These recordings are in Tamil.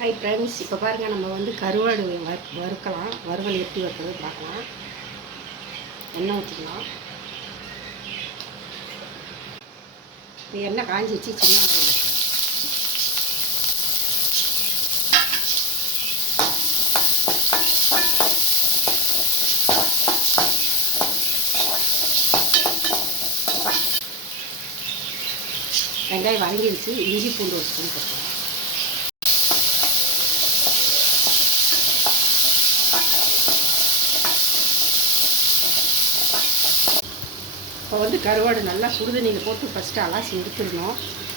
ஹை ஃப்ரெண்ட்ஸ் இப்போ பாருங்கள் நம்ம வந்து கருவாடு வறு வறுக்கலாம். வறுவல் எப்படி வைக்கிறது பார்க்கலாம். எண்ணெய் ஊற்றிக்கலாம் இப்போ எண்ணெய் காஞ்சி வச்சு சின்ன வெங்காயம் வாங்கிடுச்சு வெங்காயம் வதங்கிடுச்சு இஞ்சி பூண்டு ஒரு ஸ்பூன் போட்டுக்கலாம். இப்போ வந்து கருவாடு நல்லா சுடுதண்ணியில் போட்டு ஃபஸ்ட்டு அலாசி எடுத்துடணும்.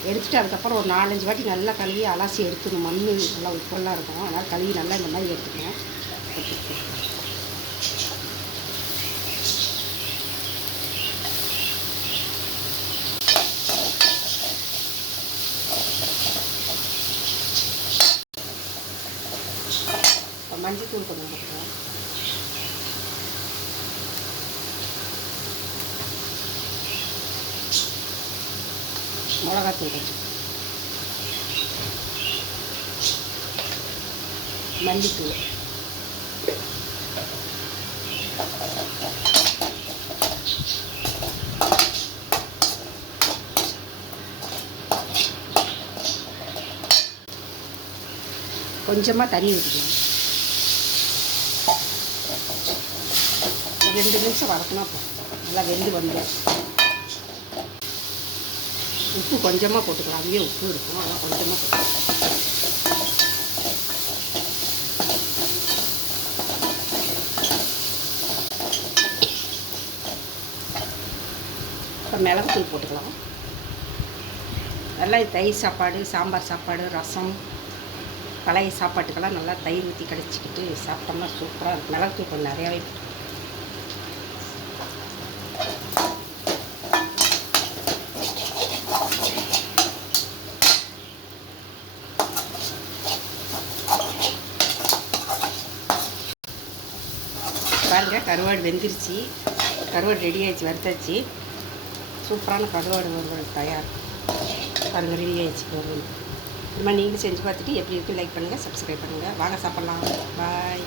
எடுத்துட்டு அதுக்கப்புறம் ஒரு நாலஞ்சு வாட்டி நல்லா கழுவி அலாசி எடுத்துடணும் மண் நல்லா உப்பெல்லாம் இருக்கும். அதனால் கழுவி நல்லா இந்த மாதிரி எடுத்துக்கணும். மஞ்சள் தூள் கொஞ்சம் போட்டுக்கலாம். மிளகாத்தூள் கொஞ்சம். மல்லித்தூள். கொஞ்சமாக தண்ணி ஊற்றிக்கணும் ரெண்டு நிமிஷம் வதக்கினா போதும். நல்லா வெந்து வந்துடும் உப்பு கொஞ்சமாக போட்டுக்கலாம். அதுவே உப்பு இருக்கும். அதான் கொஞ்சமாக போட்டுக்கலாம். இப்போ மிளகுத்தூள் போட்டுக்கலாம். நல்லா தயிர் சாப்பாடு சாம்பார் சாப்பாடு ரசம் பழைய சாப்பாட்டுக்கெல்லாம் நல்லா தயிர் ஊற்றி கடிச்சிக்கிட்டு சாப்பிட்டோம்னா சூப்பராக இருக்கும். மிளகுத்தூள் கொஞ்சம் நிறையாவே போட்டுக்கலாம். பாருங்கள் கருவாடு வெந்துருச்சு. கருவாடு ரெடி ஆயிடுச்சு வறுத்தாச்சு. சூப்பரான கருவாடு வறுவல் தயார். பாருங்கள் ரெடி ஆயிடுச்சு வறுவல். இந்த மாதிரி நீங்களும் செஞ்சு பார்த்துட்டு எப்படி இருக்குது லைக் பண்ணுங்கள் சப்ஸ்கிரைப் பண்ணுங்கள் வாங்க சாப்பிட்லாம். பாய்